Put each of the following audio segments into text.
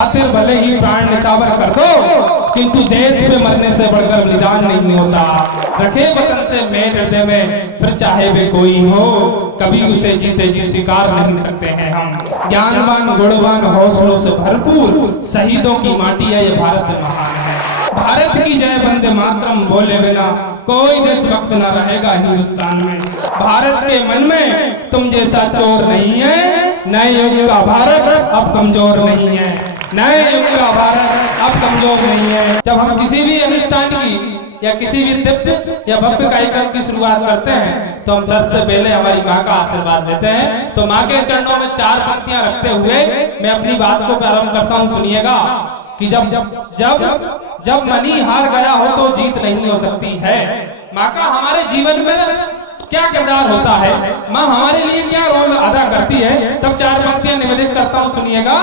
खातिर भले ही प्राण निछावर कर दो, किंतु देश पे मरने से बढ़कर बलिदान नहीं होता। रखे वतन से मेल हृदय में, फिर चाहे वे कोई हो, कभी उसे जीते जी स्वीकार नहीं सकते हैं हम। ज्ञानवान गुणवान हौसलों से भरपूर शहीदों की माटी है ये भारत महान है। भारत की जय वंदे मातरम बोले बिना कोई देशभक्त न रहेगा हिंदुस्तान में। भारत के मन में तुम जैसा चोर नहीं है, नए युग का भारत अब कमजोर नहीं है, नए युग का भारत अब कमजोर नहीं है। जब हम किसी भी अनुष्ठान की या किसी भी दिव्य या भव्य कार्यक्रम की शुरुआत करते हैं तो हम सबसे पहले हमारी माँ का आशीर्वाद लेते हैं। तो माँ के चरणों में 4 पंक्तियां रखते हुए मैं अपनी बात को प्रारंभ करता हूँ। सुनिएगा कि जब जब जब जब मनी हार गया हो तो जीत नहीं हो सकती है। माँ का हमारे जीवन में क्या किरदार होता है, माँ हमारे लिए क्या रोल अदा करती है, तब 4 पंक्तियां निवेदित करता हूँ। सुनिएगा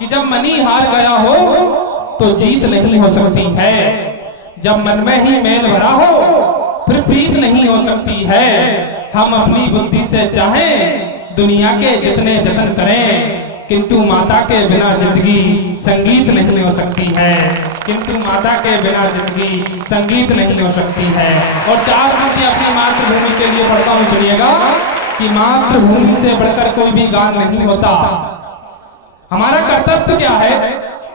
कि जब मनी हार गया हो तो जीत नहीं हो सकती है, जब मन में ही मेल भरा हो फिर प्रीत नहीं हो सकती है। हम अपनी बुद्धि से चाहें दुनिया के जितने जतन करें, किंतु माता के बिना जिंदगी संगीत नहीं हो सकती है, किंतु माता के बिना जिंदगी संगीत नहीं हो सकती है। और 4 पंक्ति अपनी मातृभूमि के लिए पढ़ता हूँ। सुनिएगा कि मातृभूमि से बढ़कर कोई भी गान नहीं होता। हमारा कर्तव्य क्या है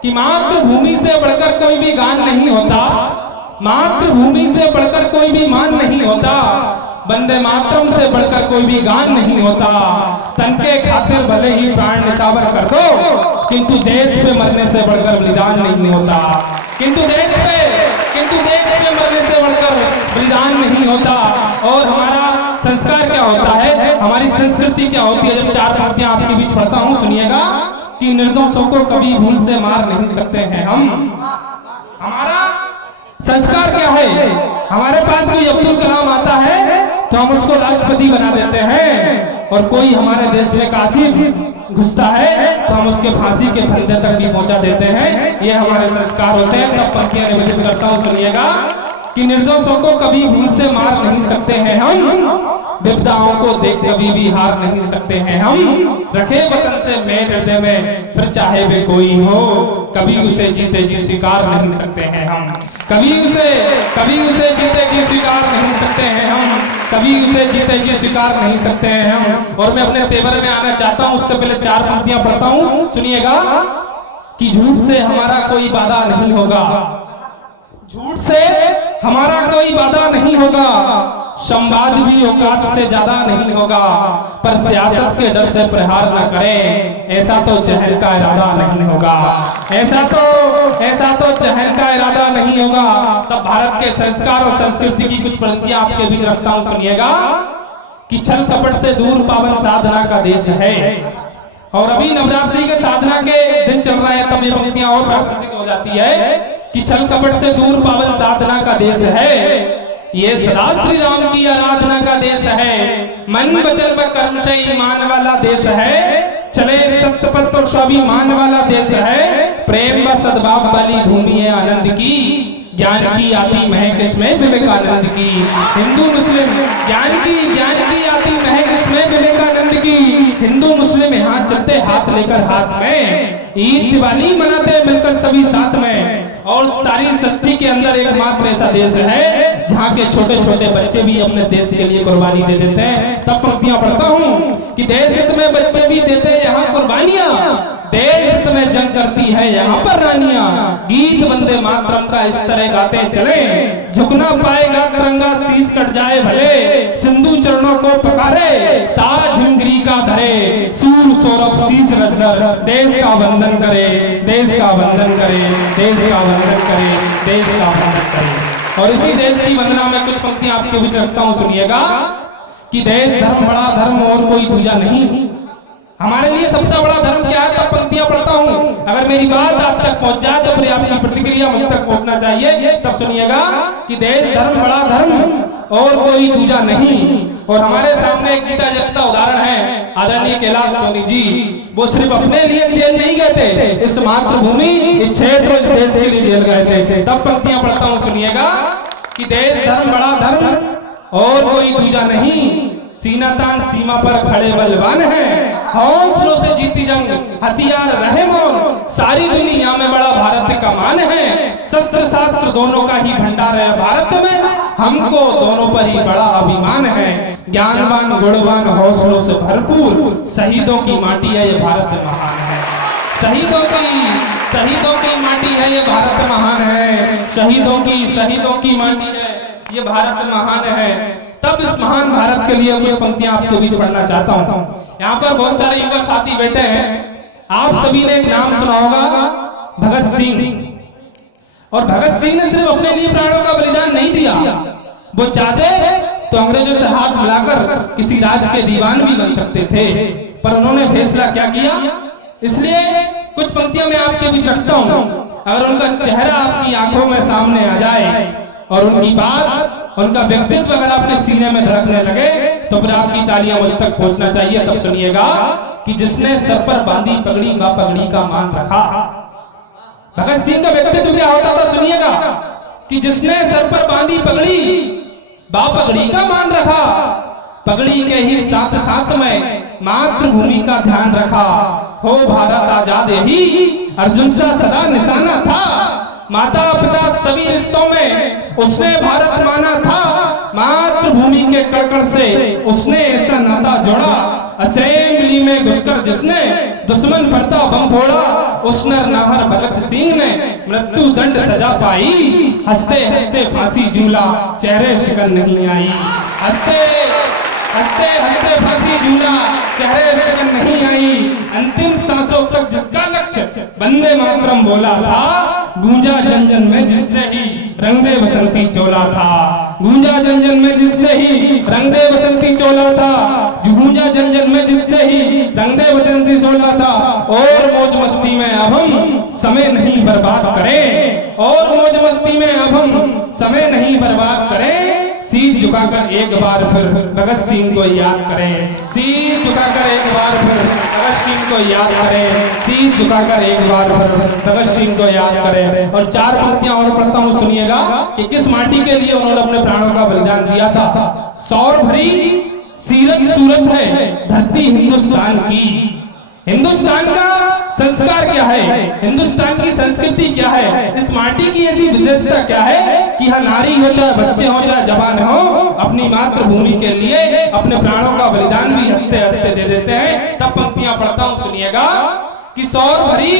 कि मातृभूमि से बढ़कर कोई भी गान नहीं होता, मातृभूमि से बढ़कर कोई भी मान नहीं होता, वंदे मातरम से बढ़कर कोई भी गान नहीं होता। तन के खातिर भले ही प्राण निछावर कर दो, किंतु देश पे मरने से बढ़कर बलिदान नहीं होता, किंतु देश पे मरने से बढ़कर बलिदान नहीं होता। और हमारा संस्कार क्या होता है, हमारी संस्कृति क्या होती है, जब 4 पंक्तियां आपके बीच पढ़ता हूँ। सुनिएगा कि निर्दोषों को कभी भूल से मार नहीं सकते हैं हम। हमारा संस्कार क्या है, हमारे पास कोई अब्दुल कलाम आता है तो हम उसको राष्ट्रपति बना देते हैं, और कोई हमारे देश में कासिम घुसता है तो हम उसके फांसी के फंदे तक भी पहुंचा देते हैं। ये हमारे संस्कार होते हैं। तब पंक्तियां निवेदित करता हूँ। सुनिएगा कि निर्दोषों को कभी भूल से मार नहीं सकते हैं हम, विपदाओं को देख कभी भी हार नहीं सकते हैं हम। रखे वतन से मेल हृदय में, फिर चाहे वे कोई हो, कभी उसे जीते जी स्वीकार नहीं सकते हैं हम, कभी उसे जीते जी स्वीकार नहीं सकते हैं हम, कभी उसे जीते जी स्वीकार नहीं सकते हैं हम। और मैं अपने तेवर में आना चाहता हूँ, उससे पहले 4 पंक्तियां पढ़ता हूँ। सुनिएगा कि झूठ से हमारा कोई वादा नहीं होगा, झूठ से हमारा कोई वादा नहीं होगा, संवाद भी औकात से ज्यादा नहीं होगा, पर सियासत के डर से प्रहार न करें, ऐसा तो जहर का इरादा नहीं होगा, ऐसा तो जहर का इरादा नहीं होगा। तब भारत के संस्कार और संस्कृति की कुछ पंक्तियां आपके बीच रखता हूं। सुनिएगा कि छल कपट से दूर पावन साधना का देश है। और अभी नवरात्रि के साधना के दिन चल रहे हैं, तब ये पंक्तियां और प्रासंगिक हो जाती है कि छल कपट से दूर पावन साधना का देश है, ये सदा श्री राम की आराधना का देश है, मन वचन व कर्म से ईमान वाला देश है, चले सत्य पथ और स्वाभिमान वाला देश है, प्रेम व सद्भाव वाली भूमि है आनंद की, ज्ञान की आती महक इसमें विवेकानंद की। हिंदू मुस्लिम ज्ञान की आती महक इसमें विवेकानंद की। हिंदू मुस्लिम यहाँ चलते हाथ लेकर हाथ में, ईद दिवाली मनाते मिलकर सभी साथ में। और सारी सृष्टि के अंदर एकमात्र ऐसा देश है जहाँ के छोटे छोटे बच्चे भी अपने देश के लिए कुर्बानी दे देते हैं। तब पंक्तियां पढ़ता हूँ कि देश हित में बच्चे भी देते हैं यहाँ कुर्बानियां, देश हित में जंग करती है यहाँ पर रानियां। गीत वंदे मातरम का इस तरह गाते चले, झुकना पाएगा तिरंगा शीश कट जाए भले, सिंधु चरणों को पकारे ताज हिमगिरी का धरे, सूर सौरभ शीश रजदर देश का वंदन करे, देश का वंदन करे, देश का वंदन करे, देश का वंदन करे। और इसी देश की वंदना में कुछ पंक्तियां आपके बीच रखता हूँ। सुनिएगा कि देश धर्म बड़ा धर्म और कोई दूजा नहीं, हमारे लिए सबसे बड़ा धर्म क्या है, तब पंक्तियां पढ़ता हूँ। अगर मेरी बात आप तक पहुंच जाए तो फिर आपकी प्रतिक्रिया मुझ तक पहुंचना चाहिए। तब सुनिएगा कि देश धर्म बड़ा धर्म और कोई दूजा नहीं। और हमारे सामने एक जीता जागता उदाहरण है आदरणीय कैलाश सोनी जी। वो सिर्फ अपने लिए जेल नहीं गए थे, इस मातृभूमि इस क्षेत्र इस देश के लिए जेल गए थे। तब पंक्तियां पढ़ता हूँ। सुनिएगा कि देश धर्म बड़ा धर्म और कोई दूजा नहीं, सीना तान सीमा पर खड़े बलवान हैं, हौसलों से जीती जंग हथियार रहे मौन, सारी दुनिया में बड़ा भारत का मान है, शस्त्र शास्त्र दोनों का ही भंडार है भारत में, हमको दोनों पर ही बड़ा अभिमान है, ज्ञानवान गुणवान हौसलों से भरपूर, शहीदों की माटी है ये भारत महान है, शहीदों की माटी है ये भारत महान है, शहीदों की माटी है ये भारत महान है। तब इस महान भारत के लिए कुछ पंक्तियां आपके बीच पढ़ना चाहता हूँ। यहाँ पर बहुत सारे युवा साथी बैठे हैं, आप सभी ने एक नाम सुना होगा, भगत सिंह। और भगत सिंह ने सिर्फ अपने लिए प्राणों का बलिदान नहीं दिया, वो चाहते तो अंग्रेजों से हाथ मिलाकर किसी राज के दीवान भी बन सकते थे, पर उन्होंने फैसला क्या किया। इसलिए कुछ पंक्तियां मैं आपके बीच रखता हूँ, अगर उनका चेहरा आपकी आंखों में सामने आ जाए और उनकी बात, उनका व्यक्तित्व अगर आपके सीने में धड़कने लगे तो फिर आपकी तालियां मुझ तक पहुंचना चाहिए। तब सुनिएगा कि जिसने सर पर बांधी पगड़ी मां पगड़ी का मान रखा। भगत सिंह का व्यक्तित्व क्या होता था, सुनिएगा कि जिसने सर पर बांधी पगड़ी बा पगड़ी का मान रखा, पगड़ी के ही साथ साथ में मातृभूमि का ध्यान रखा, हो भारत आजाद यही अर्जुन सा सदा निशाना था, माता पिता सभी रिश्तों में उसने भारत माना था, मातृभूमि के कड़कड़ से उसने ऐसा नाता जोड़ा, असेंबली में घुसकर जिसने दुश्मन पर था बम फोड़ा, उस नर नाहर भगत सिंह ने मृत्यु दंड सजा पाई, हंसते हंसते फांसी झूला चेहरे शिकन नहीं आई, हंसते हंसते फांसी झूला चेहरे शिकन नहीं आई, अंतिम सांसों तक जिसका लक्ष्य वंदे मातरम बोला था, गूंजा जन जन में जिससे ही रंग दे बसंती चोला था, गूंजा जन जन में जिससे ही रंग दे बसंती चोला था, गूंजा जन जन में जिससे ही रंग दे बसंती चोला था। और मौज मस्ती में अब हम समय नहीं बर्बाद करें, और मौज मस्ती में अब हम समय नहीं बर्बाद करें, सीध झुकाकर एक बार फिर भगत सिंह को याद करें, सीध झुकाकर एक बार फिर भगत सिंह को याद करें, सीध झुकाकर एक बार फिर भगत सिंह को याद करें। और चार पंक्तियां और पढ़ता हूं, सुनिएगा कि किस माटी के लिए उन्होंने अपने प्राणों का बलिदान दिया था। सौर भरी सीरत सूरत है धरती हिंदुस्तान की, हिंदुस्तान का संस्कार क्या है, हिंदुस्तान की संस्कृति क्या है, इस माटी की ऐसी विशेषता क्या है कि यहाँ नारी हो चाहे बच्चे हो चाहे जवान हो, अपनी मातृभूमि के लिए अपने प्राणों का बलिदान भी हंसते हंसते दे देते हैं। तब पंक्तियां पढ़ता हूं, सुनिएगा कि सौर भरी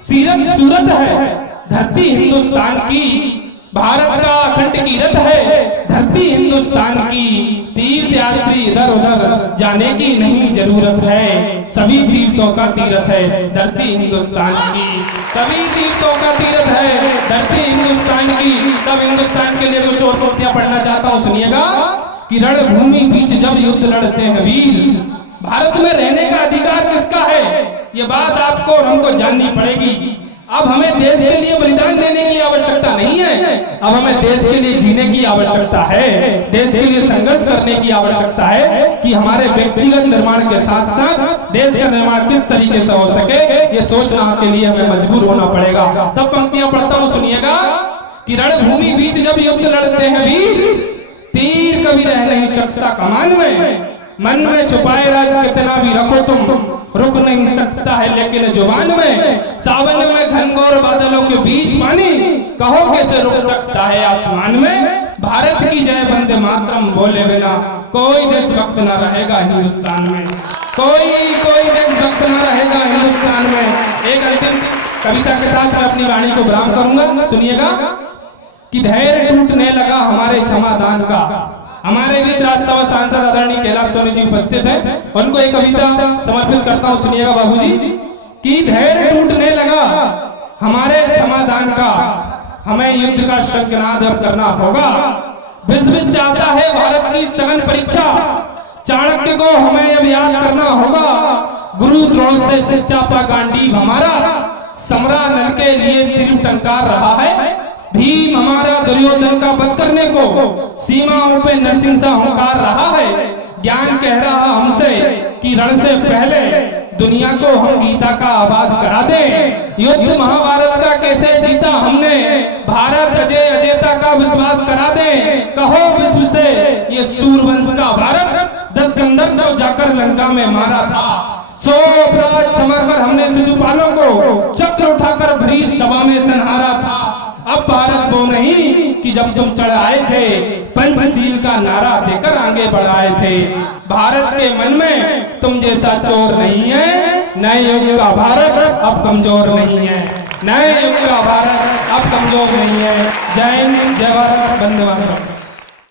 सीरत सूरत है धरती हिंदुस्तान की, भारत का अखंड कीरत है धरती हिंदुस्तान की, तीर्थ यात्री इधर उधर जाने की नहीं जरूरत है, सभी तीर्थों का तीर्थ है धरती हिंदुस्तान की, सभी तीर्थों का तीर्थ है धरती हिंदुस्तान की। तब हिंदुस्तान के लिए कुछ और पंक्तियां पढ़ना चाहता हूं, सुनिएगा कि रणभूमि बीच जब युद्ध लड़ते हैं वीर, भारत में रहने का अधिकार किसका है, ये बात आपको और हमको जाननी पड़ेगी। अब हमें देश के लिए बलिदान देने की आवश्यकता नहीं है, अब हमें देश के लिए जीने की आवश्यकता है, देश के लिए संघर्ष करने की आवश्यकता है कि हमारे व्यक्तिगत निर्माण के साथ साथ देश का निर्माण किस तरीके से हो सके, ये सोचना के लिए हमें मजबूर होना पड़ेगा। तब पंक्तियां पढ़ता हूं, सुनिएगा कि रणभूमि बीच जब युद्ध लड़ते हैं वीर, तीर कभी रह नहीं सकता कमान में, मन में छुपाए राज कितना भी रखो तुम, रुक नहीं सकता है लेकिन जुबान में, सावन में घनघोर बादलों के बीच पानी, कहो कैसे रुक सकता है आसमान में, भारत की जय वंदे मातरम बोले बिना कोई देशभक्त न रहेगा हिंदुस्तान में, कोई देशभक्त न रहेगा हिंदुस्तान में। एक अंतिम कविता के साथ मैं अपनी वाणी को विराम करूंगा, सुनिएगा कि धैर्य टूटने लगा हमारे क्षमादान का। हमारे बीच राज्यसभा सांसद आदरणीय कैलाश सोनी जी उपस्थित हैं, उनको एक कविता समर्पित करता हूं, सुनिएगा बाबूजी कि धैर्य टूटने लगा हमारे क्षमादान का, हमें युद्ध का शंखनाद अब करना होगा, विश्व चाहता है भारत की सघन परीक्षा, चाणक्य को हमें अब याद करना होगा, गुरु द्रोण से शिक्षा पा गांडीव हमारा, समरा नल के लिए तीर टंकार रहा है, भीम हमारा दुर्योधन का वध करने को सीमाओं पे नरसिंह सा हुंकार रहा है, ज्ञान कह रहा हमसे कि रण से पहले दुनिया को हम गीता का आभास करा दें, युद्ध महाभारत का कैसे जीता हमने, भारत अजय अजयता का विश्वास करा दें, कहो विश्व से ये सूरवंश का भारत सिकंदर को जाकर लंका में मारा था। सो अपराध क्षमा कर हमने शिशुपालों को चक्र उठाकर भरी सभा में संहारा था। अब भारत वो नहीं कि जब तुम चढ़ आए थे पंचशील का नारा देकर आगे बढ़ाए थे। भारत के मन में तुम जैसा चोर नहीं है। नए युग का भारत अब कमजोर नहीं है। नए युग का भारत अब कमजोर नहीं है। जय हिंद, जय भारत, वंदे मातरम।